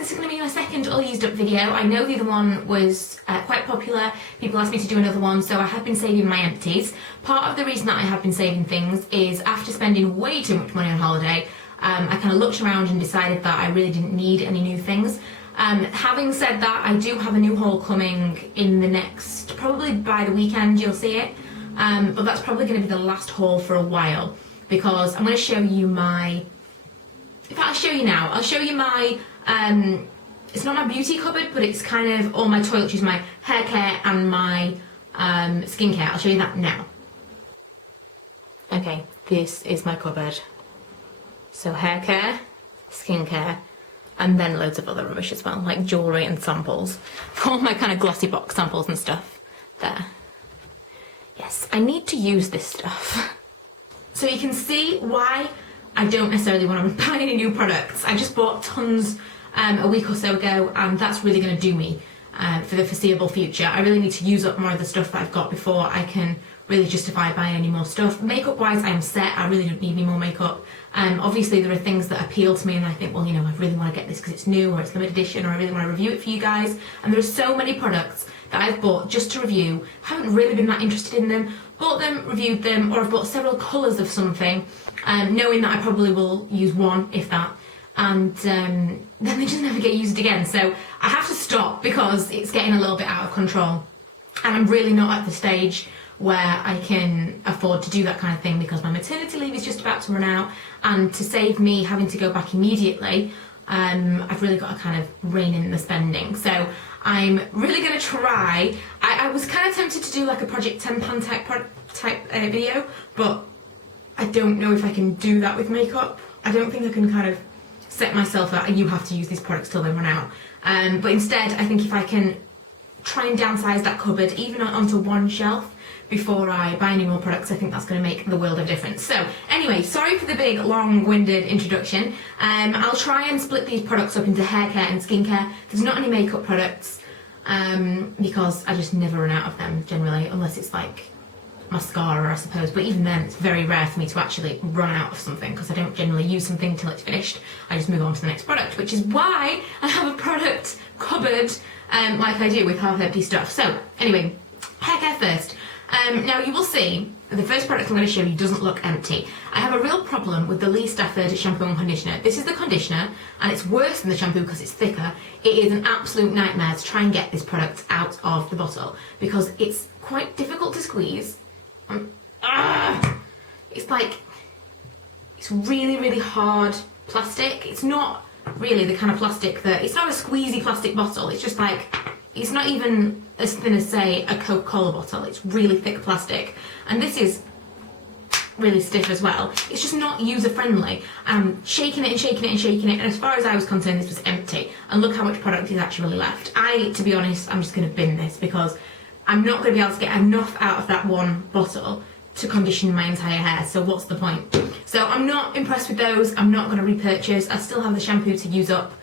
this is going to be my second all used up video. I know the other one was quite popular. People asked me to do another one, so I have been saving my empties. Part of the reason that I have been saving things is after spending way too much money on holiday, I kind of looked around and decided that I really didn't need any new things. Having said that, I do have a new haul coming in the next, probably by the weekend you'll see it, but that's probably going to be the last haul for a while, because I'm going to show you my, in fact I'll show you now, I'll show you my, it's not my beauty cupboard, but it's kind of all my toiletries, my hair care and my skincare. I'll show you that now. Okay, this is my cupboard. So hair care, skincare, and then loads of other rubbish as well, like jewellery and samples. All my kind of glossy box samples and stuff there. Yes, I need to use this stuff. So you can see why I don't necessarily want to buy any new products. I just bought tons a week or so ago, and that's really going to do me for the foreseeable future. I really need to use up more of the stuff that I've got before I can really justify buying any more stuff. Makeup wise, I am set. I really don't need any more makeup. Obviously there are things that appeal to me and I think, well, you know, I really want to get this because it's new or it's limited edition, or I really want to review it for you guys. And there are so many products that I've bought just to review, haven't really been that interested in them, bought them, reviewed them, or I've bought several colours of something, knowing that I probably will use one, if that, and then they just never get used again. So I have to stop because it's getting a little bit out of control, and I'm really not at the stage where I can afford to do that kind of thing because my maternity leave is just about to run out, and to save me having to go back immediately, I've really got to kind of rein in the spending. So I'm really going to try. I was kind of tempted to do like a Project 10 Pan type video, but I don't know if I can do that with makeup. I don't think I can kind of set myself up, you have to use these products till they run out. But instead, I think if I can try and downsize that cupboard even onto one shelf before I buy any more products, I think that's going to make the world of difference. So anyway, sorry for the big long-winded introduction. I'll try and split these products up into hair care and skincare. There's not any makeup products because I just never run out of them generally, unless it's like mascara, I suppose, but even then it's very rare for me to actually run out of something because I don't generally use something till it's finished. I just move on to the next product, which is why I have a product cupboard like I do with half empty stuff. So anyway, hair care first. Now you will see the first product I'm going to show you doesn't look empty. I have a real problem with the Lee Stafford shampoo and conditioner. This is the conditioner and it's worse than the shampoo because it's thicker. It is an absolute nightmare to try and get this product out of the bottle because it's quite difficult to squeeze. It's like, it's really hard plastic. It's not really the kind of plastic that, it's not a squeezy plastic bottle. It's just like, it's not even as thin as, say, a Coca-Cola bottle. It's really thick plastic. And this is really stiff as well. It's just not user-friendly. I'm shaking it and shaking it and shaking it, and as far as I was concerned, this was empty. And look how much product is actually left. To be honest, I'm just going to bin this because I'm not going to be able to get enough out of that one bottle to condition my entire hair, so what's the point? So I'm not impressed with those. I'm not going to repurchase. I still have the shampoo to use up,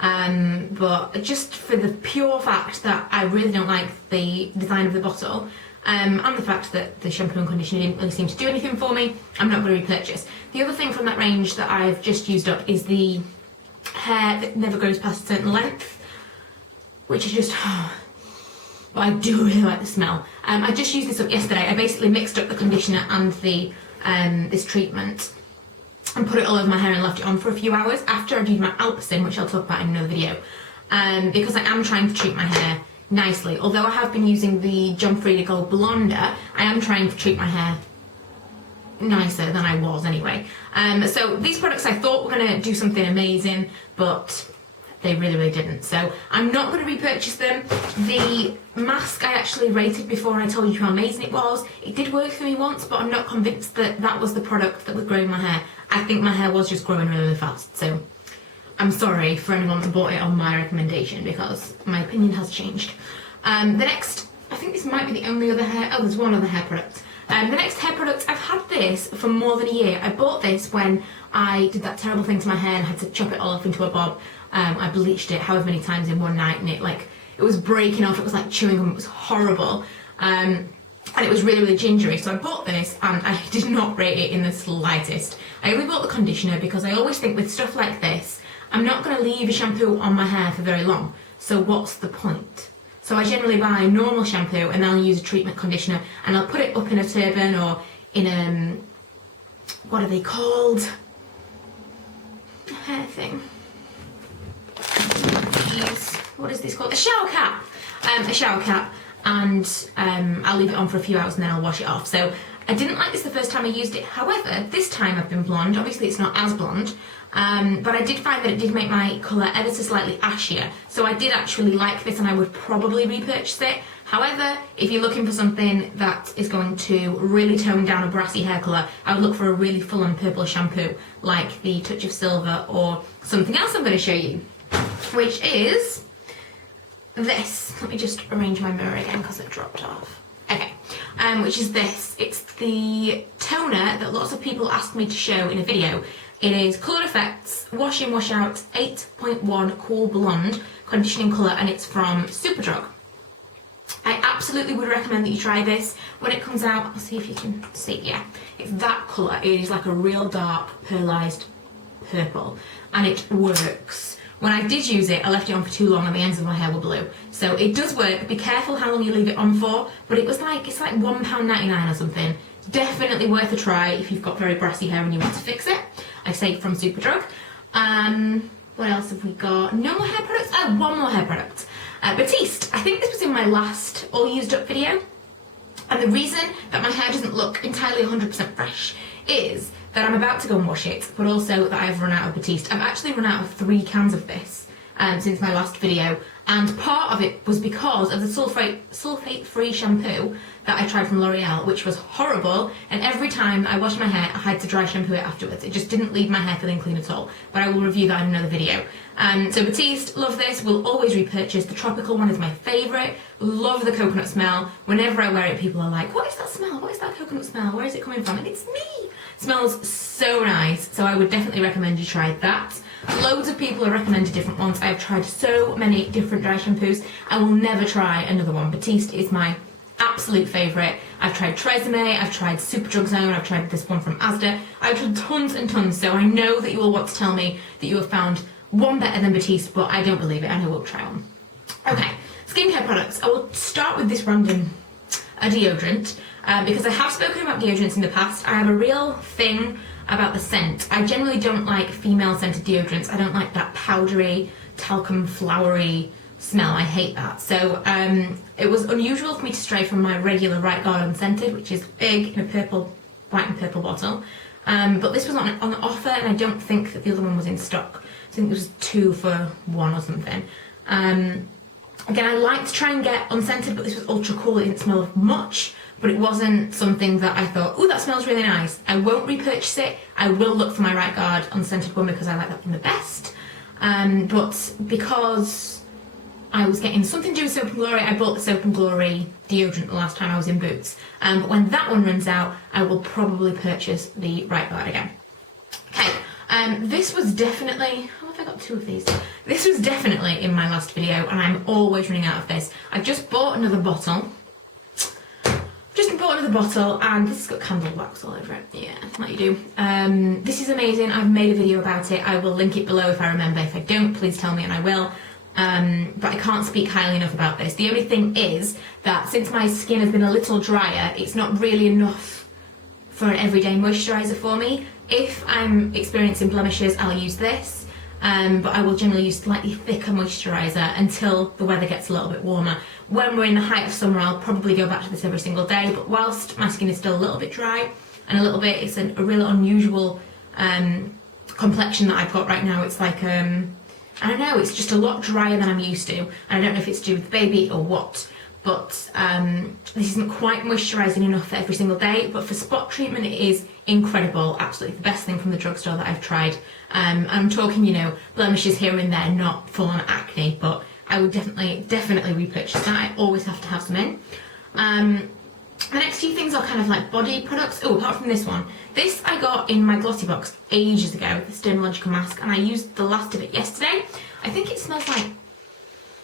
but just for the pure fact that I really don't like the design of the bottle, and the fact that the shampoo and conditioner didn't really seem to do anything for me, I'm not going to repurchase. The other thing from that range that I've just used up is the hair that never grows past a certain length, which is just... but I do really like the smell. I just used this up yesterday. I basically mixed up the conditioner and the this treatment and put it all over my hair and left it on for a few hours after I've used my Alpecin, which I'll talk about in another video, because I am trying to treat my hair nicely. Although I have been using the John Frieda Gold Blonder, I am trying to treat my hair nicer than I was anyway. So these products I thought were going to do something amazing, but they really didn't. So I'm not going to repurchase them. The mask I actually rated before I told you how amazing it was. It did work for me once, but I'm not convinced that that was the product that was growing my hair. I think my hair was just growing really fast. So I'm sorry for anyone that bought it on my recommendation because my opinion has changed. The next, I think this might be the only other hair, oh there's one other hair product. The next hair product, I've had this for more than a year. I bought this when I did that terrible thing to my hair and had to chop it all off into a bob. I bleached it however many times in one night and it was breaking off, it was like chewing gum, it was horrible. And it was really gingery, so I bought this and I did not rate it in the slightest. I only bought the conditioner because I always think with stuff like this, I'm not going to leave a shampoo on my hair for very long, so what's the point? So I generally buy normal shampoo and then I'll use a treatment conditioner and I'll put it up in a turban or in a, what are they called? A hair thing. What is this called? A shower cap. A shower cap, and I'll leave it on for a few hours and then I'll wash it off. So I didn't like this the first time I used it. However, this time I've been blonde. Obviously it's not as blonde, but I did find that it did make my colour ever so slightly ashier. So I did actually like this and I would probably repurchase it. However, if you're looking for something that is going to really tone down a brassy hair colour, I would look for a really full-on purple shampoo like the Touch of Silver or something else I'm going to show you, which is this. Let me just arrange my mirror again because it dropped off. Okay, which is this. It's the toner that lots of people asked me to show in a video. It is Colour Effects Wash In Wash Out 8.1 Cool Blonde Conditioning Colour, and it's from Superdrug. I absolutely would recommend that you try this when it comes out. I'll see if you can see. Yeah, it's that colour. It is like a real dark pearlized purple, and it works. When I did use it, I left it on for too long and the ends of my hair were blue. So it does work. Be careful how long you leave it on for, but it's like £1.99 or something. Definitely worth a try if you've got very brassy hair and you want to fix it. I say from Superdrug. What else have we got? No more hair products? Oh, one more hair product. Batiste. I think this was in my last all used up video. And the reason that my hair doesn't look entirely 100% fresh is that I'm about to go and wash it, but also that I've run out of Batiste. I've actually run out of 3 cans of this since my last video, and part of it was because of the sulfate-free shampoo that I tried from L'Oreal, which was horrible, and every time I washed my hair, I had to dry shampoo it afterwards. It just didn't leave my hair feeling clean at all, but I will review that in another video. So Batiste, love this, will always repurchase. The tropical one is my favourite. Love the coconut smell. Whenever I wear it, people are like, what is that smell? What is that coconut smell? Where is it coming from? And it's me! Smells so nice, so I would definitely recommend you try that. Loads of people have recommended different ones. I've tried so many different dry shampoos. I will never try another one. Batiste is my absolute favourite. I've tried Tresemme, I've tried Superdrug Zone, I've tried this one from Asda. I've tried tons and tons, so I know that you will want to tell me that you have found one better than Batiste, but I don't believe it and I will try one. Okay, skincare products. I will start with this random deodorant because I have spoken about deodorants in the past. I have a real thing about the scent. I generally don't like female scented deodorants. I don't like that powdery, talcum, flowery smell. I hate that. So it was unusual for me to stray from my regular Right Garden scented, which is big in a purple, white and purple bottle. But this was on offer, and I don't think that the other one was in stock. I think it was 2 for 1 or something. Again, I like to try and get unscented, but this was ultra cool. It didn't smell of much, but it wasn't something that I thought, oh, that smells really nice. I won't repurchase it. I will look for my Right Guard unscented one because I like that one the best. But because I was getting something to do with Soap & Glory, I bought the Soap & Glory deodorant the last time I was in Boots. But when that one runs out, I will probably purchase the Right Guard again. Okay, this was definitely, how have I got 2 of these? This was definitely in my last video, and I'm always running out of this. I've just bought another bottle. And this has got candle wax all over it. Yeah, like you do. This is amazing. I've made a video about it. I will link it below if I remember. If I don't, please tell me and I will. But I can't speak highly enough about this. The only thing is that since my skin has been a little drier, it's not really enough for an everyday moisturiser for me. If I'm experiencing blemishes, I'll use this. But I will generally use slightly thicker moisturiser until the weather gets a little bit warmer. When we're in the height of summer, I'll probably go back to this every single day, but whilst my skin is still a little bit dry and a little bit, it's a real unusual complexion that I've got right now. It's like, I don't know, it's just a lot drier than I'm used to, and I don't know if it's to do with the baby or what, but this isn't quite moisturising enough for every single day, but for spot treatment it is incredible, absolutely the best thing from the drugstore that I've tried. I'm talking, you know, blemishes here and there, not full-on acne, but I would definitely repurchase that. I always have to have some in. The next few things are kind of like body products. Oh, apart from this one. This I got in my glossy box ages ago, the Dermalogica mask, and I used the last of it yesterday. I think it smells like,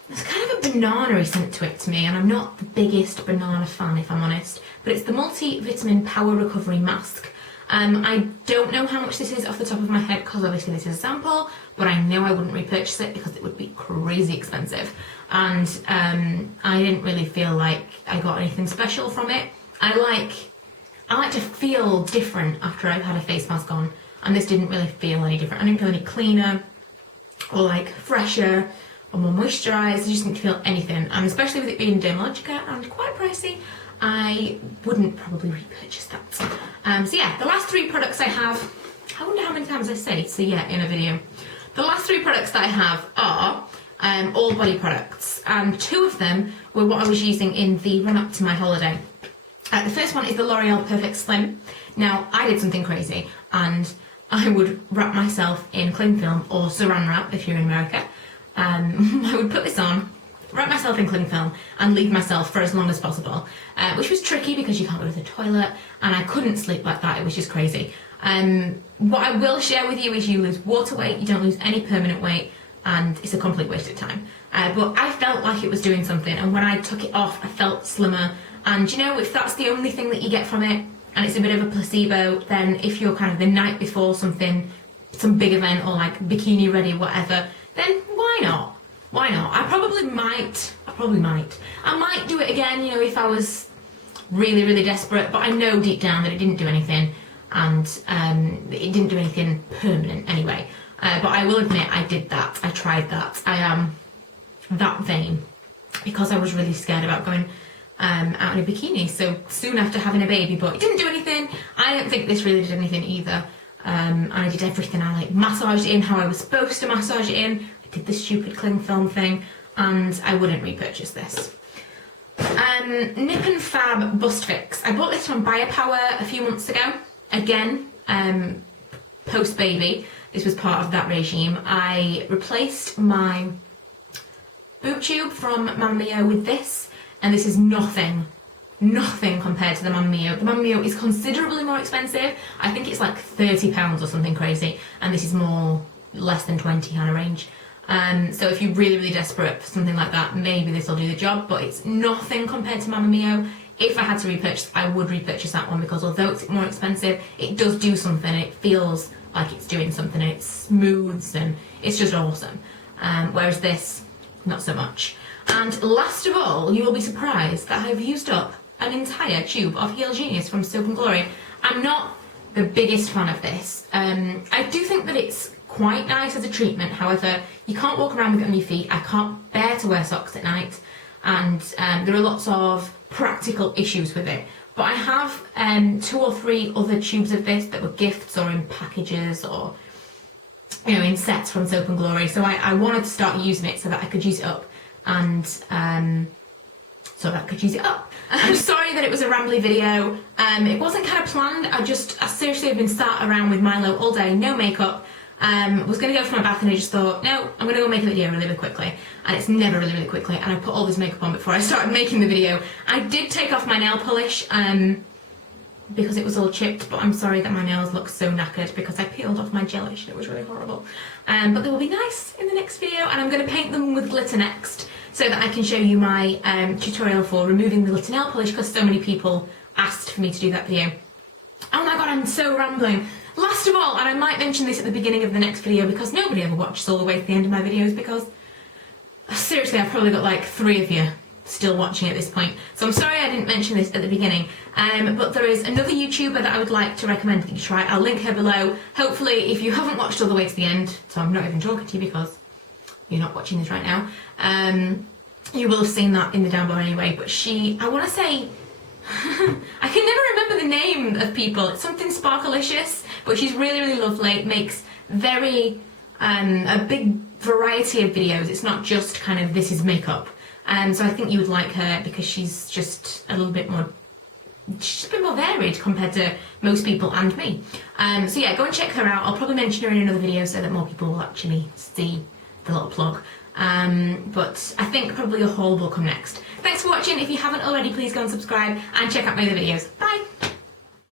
there's kind of a banana-y scent to it to me, and I'm not the biggest banana fan if I'm honest, but it's the Multivitamin Power Recovery Mask. I don't know how much this is off the top of my head because obviously this is a sample, but I know I wouldn't repurchase it because it would be crazy expensive. And I didn't really feel like I got anything special from it. I like to feel different after I've had a face mask on, and this didn't really feel any different. I didn't feel any cleaner or like fresher or more moisturised. I just didn't feel anything, and especially with it being Dermalogica and quite pricey, I wouldn't probably repurchase that. So yeah, the last 3 products I have, I wonder how many times I say so yeah in a video. The last 3 products that I have are all body products, and 2 of them were what I was using in the run up to my holiday. The first one is the L'Oreal Perfect Slim. Now, I did something crazy, and I would wrap myself in cling film or saran wrap if you're in America. I would put this on, wrap myself in cling film, and leave myself for as long as possible, which was tricky because you can't go to the toilet, and I couldn't sleep like that. It was just crazy. What I will share with you is you lose water weight, you don't lose any permanent weight, and it's a complete waste of time. But I felt like it was doing something, and when I took it off, I felt slimmer. And you know, if that's the only thing that you get from it, and it's a bit of a placebo, then if you're kind of the night before something, some big event or like bikini ready, whatever, then why not? Why not? I probably might. I might do it again, you know, if I was really, really desperate, but I know deep down that it didn't do anything, and it didn't do anything permanent anyway. But I will admit I did that. I tried that. I am that vain because I was really scared about going out in a bikini so soon after having a baby, but it didn't do anything. I don't think this really did anything either. I did everything. I like massaged it in how I was supposed to massage it in. I did the stupid cling film thing, and I wouldn't repurchase this. Nip and Fab Bust Fix. I bought this from Biopower a few months ago. Again, post baby. This was part of that regime. I replaced my boob tube from Mamma Mia with this, and this is nothing compared to the Mamma Mia. The Mamma Mia is considerably more expensive. I think it's like £30 or something crazy, and this is less than 20 kind of range. So if you're really, really desperate for something like that, maybe this will do the job, but it's nothing compared to Mamma Mia. If I had to repurchase, I would repurchase that one because although it's more expensive, it does do something. It feels like it's doing something, and it smooths, and it's just awesome. Whereas this, not so much. And last of all, you will be surprised that I've used up an entire tube of Heal Genius from Soap and Glory. I'm not the biggest fan of this. I do think that it's quite nice as a treatment. However, you can't walk around with it on your feet. I can't bear to wear socks at night, and there are lots of practical issues with it. But I have 2 or 3 other tubes of this that were gifts or in packages or, you know, in sets from Soap and Glory. So I wanted to start using it so that I could use it up, and I'm sorry that it was a rambly video. It wasn't kind of planned. I seriously have been sat around with Milo all day, no makeup. Was going to go for my bath, and I just thought, no, I'm going to go make a video really, really quickly. And it's never really, really quickly. And I put all this makeup on before I started making the video. I did take off my nail polish because it was all chipped, but I'm sorry that my nails look so knackered because I peeled off my gelish and it was really horrible. But they will be nice in the next video, and I'm going to paint them with glitter next so that I can show you my tutorial for removing the glitter nail polish because so many people asked for me to do that video. Oh my god, I'm so rambling. Last of all, and I might mention this at the beginning of the next video because nobody ever watches all the way to the end of my videos because, seriously, I've probably got like 3 of you still watching at this point. So I'm sorry I didn't mention this at the beginning, but there is another YouTuber that I would like to recommend that you try. I'll link her below. Hopefully, if you haven't watched all the way to the end, so I'm not even talking to you because you're not watching this right now, you will have seen that in the down below anyway, but I want to say, I can never remember the name of people. It's something Sparkleicious, but she's really, really lovely. Makes a big variety of videos. It's not just kind of this is makeup. So I think you would like her because she's just a little bit more, she's a bit more varied compared to most people and me. So yeah, go and check her out. I'll probably mention her in another video so that more people will actually see the little plug. But I think probably a haul will come next. Thanks for watching. If you haven't already, please go and subscribe and check out my other videos. Bye!